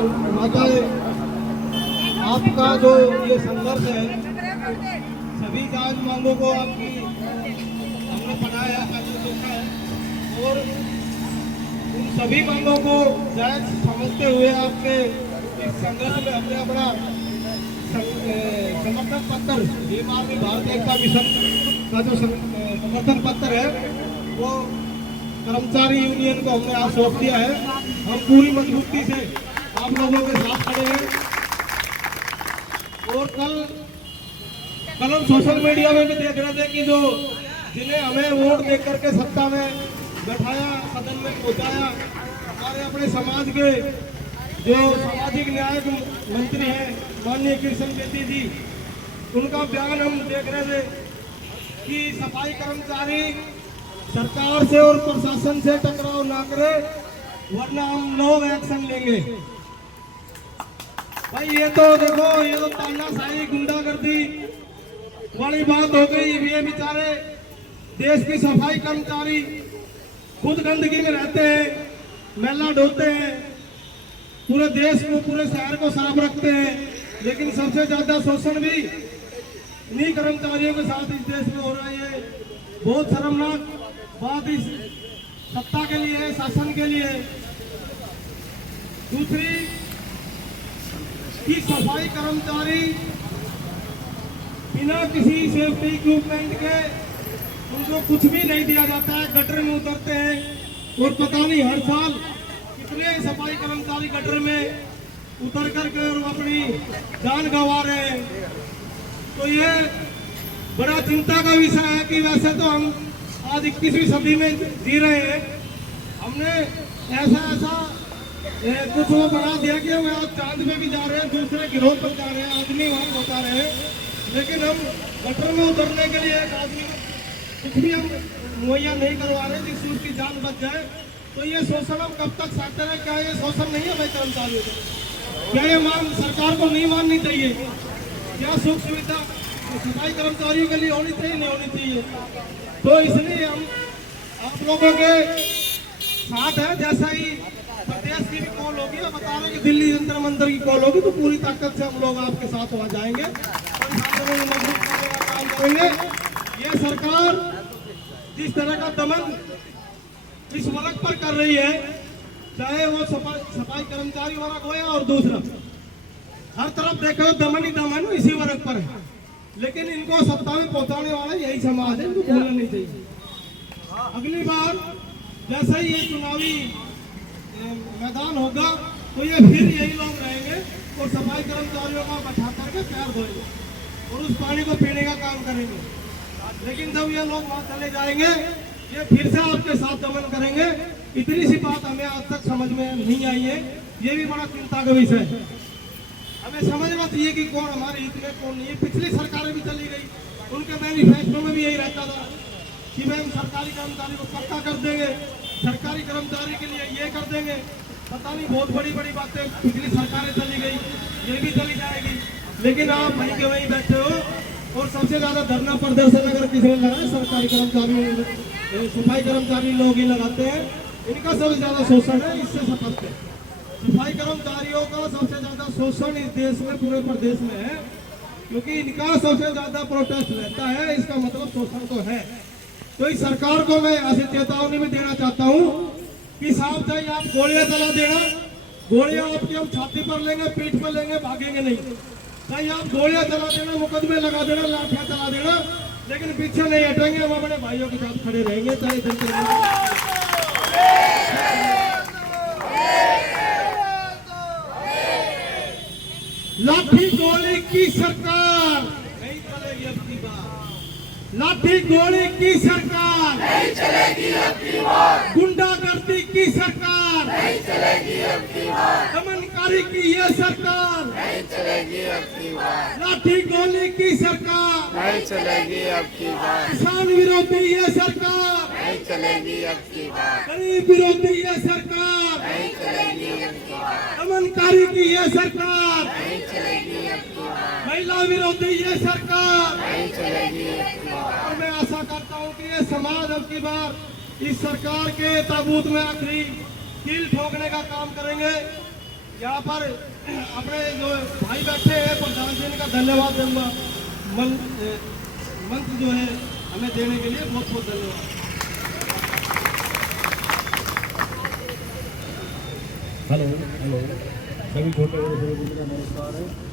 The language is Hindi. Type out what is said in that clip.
और माताएं, आपका जो ये संघर्ष है, सभी जायज मांगों को आपकी हमने पढ़ाया है, देखा है और उन सभी मांगों को जायज समझते हुए आपके इस संघर्ष में हमने अपना समर्थन पत्र भीम आर्मी भारतीय एकता मिशन का जो समर्थन पत्र है वो कर्मचारी यूनियन को हमने आज सौंप दिया है। हम पूरी मजबूती से आप लोगों के साथ खड़े हैं और कल हम सोशल मीडिया में भी देख रहे थे कि जो जिन्हें हमें वोट दे करके सत्ता में बैठाया, सदन में पहुंचाया, हमारे अपने समाज के जो सामाजिक न्याय मंत्री हैं माननीय कृष्ण बेदी जी, उनका बयान हम देख रहे थे कि सफाई कर्मचारी सरकार से और प्रशासन से टकराव ना करे वरना हम लोग एक्शन लेंगे। भाई ये तो देखो, ये तो तानाशाही गुंडागर्दी वाली बात हो गई। ये बेचारे देश की सफाई कर्मचारी खुद गंदगी में रहते हैं, मैला ढोते हैं, पूरे देश को, पूरे शहर को साफ रखते हैं, लेकिन सबसे ज्यादा शोषण भी इन्हीं कर्मचारियों के साथ इस देश में हो रहा है। बहुत शर्मनाक बात इस सत्ता के लिए है, शासन के लिए। दूसरी कि सफाई कर्मचारी बिना किसी सेफ्टी इक्विपमेंट के उनको कुछ भी नहीं दिया जाता है, गटर में उतरते हैं और पता नहीं हर साल कितने सफाई कर्मचारी गटर में उतर करके और अपनी जान गंवा रहे हैं। तो ये बड़ा चिंता का विषय है कि वैसे तो हम आज 21वीं सदी में जी रहे हैं, हमने ऐसा कुछ वो बना दिया कि हम आज चांद में भी जा रहे हैं, दूसरे गिरोह पर जा रहे हैं, आदमी वहां बता रहे हैं, लेकिन हम गटर में उतरने के लिए एक आदमी कुछ भी हम मुहैया नहीं करवा रहे जिससे उसकी जान बच जाए। तो ये शोषण हम कब तक सहते रहे? क्या ये शोषण नहीं है भाई कर्मचारियों को? क्या ये मांग सरकार को नहीं माननी चाहिए? क्या सुख सुविधा सफाई कर्मचारियों के लिए होनी चाहिए, नहीं होनी चाहिए? तो इसलिए हम आप लोगों के साथ है। जैसा ही प्रदेश की भी कॉल होगी, हम बता रहे हैं कि दिल्ली जंतर मंतर की कॉल होगी, तो पूरी ताकत से हम लोग आपके साथ वहां जाएंगे और मजबूत करने का काम करेंगे। ये सरकार जिस तरह का दमन इस वर्ग पर कर रही है, चाहे वो सफाई कर्मचारी वर्ग हो या और दूसरा, हर तरफ देखो दमन ही दमन इसी वर्ग पर है। लेकिन इनको सत्ता में पहुंचाने वाला यही समाज है, इनको भूलना नहीं चाहिए। अगली बार जैसे ही ये चुनावी मैदान होगा तो ये फिर यही लोग रहेंगे और सफाई कर्मचारियों का बैठा करके पैर धोएंगे और उस पानी को पीने का काम करेंगे। लेकिन जब ये लोग वहां चले जाएंगे, ये फिर से आपके साथ दमन करेंगे। इतनी सी बात हमें आज तक समझ में नहीं आई है, ये भी बड़ा चिंता का विषय है। हमें समझना चाहिए कि कौन हमारे हित में, कौन नहीं है। पिछली सरकारें भी चली गई, उनके मैनिफेस्टो में भी यही रहता था कि भाई हम सरकारी कर्मचारी को पक्का कर देंगे, सरकारी कर्मचारी के लिए ये कर देंगे। पता नहीं बहुत बड़ी बड़ी बातें पिछली सरकारें चली गई, ये भी चली जाएगी। लेकिन आप वहीं के वहीं बैठे हो और सबसे ज्यादा धरना प्रदर्शन अगर किसी ने लगाया, सरकारी कर्मचारी, सफाई कर्मचारी लोग ही लगाते हैं। इनका सबसे ज्यादा शोषण है, इससे स्पष्ट है। सफाई कर्मचारियों का सबसे ज्यादा शोषण इस देश में, पूरे प्रदेश में है, क्योंकि इनका सबसे ज्यादा प्रोटेस्ट रहता है। इसका मतलब शोषण तो है। तो इस सरकार को मैं ऐसी चेतावनी भी देना चाहता हूँ कि साहब चाहे आप गोलियां चला देना, गोलियां आपकी हम छाती पर लेंगे, पीठ पर लेंगे, भागेंगे नहीं। चाहे आप गोलियां चला देना, मुकदमे लगा देना, लाठियां चला देना, लेकिन पीछे नहीं हटेंगे। हम अपने भाइयों के साथ खड़े रहेंगे, चाहे लाठी गोली की सरकार नहीं चलेगी अब की बार। लाठी गोली की सरकार नहीं चलेगी अब की बार। गुंडागर्दी की सरकार नहीं चलेगी अब की बार। दमनकारी की ये सरकार नहीं चलेगी अब की बार। लाठी गोली की सरकार नहीं चलेगी अब की बार। किसान विरोधी ये सरकार नहीं चलेगी अब की बार। गरीब विरोधी ये सरकार नहीं चलेगी अब की बार। दमनकारी की ये सरकार नहीं चलेगी अब की बार। महिला विरोधी ये सरकार नहीं चलेगी अब की बार। और मैं आशा करता हूँ कि ये समाज अब की बार इस सरकार के ताबूत में आखिरी कील ठोकने का काम करेंगे। यहाँ पर अपने जो भाई बैठे हैं प्रधान जी का धन्यवाद दूंगा। मंत्र जो है हमें देने के लिए बहुत बहुत धन्यवाद। हेलो हेलो, सभी छोटे बड़े सभी का नमस्कार है।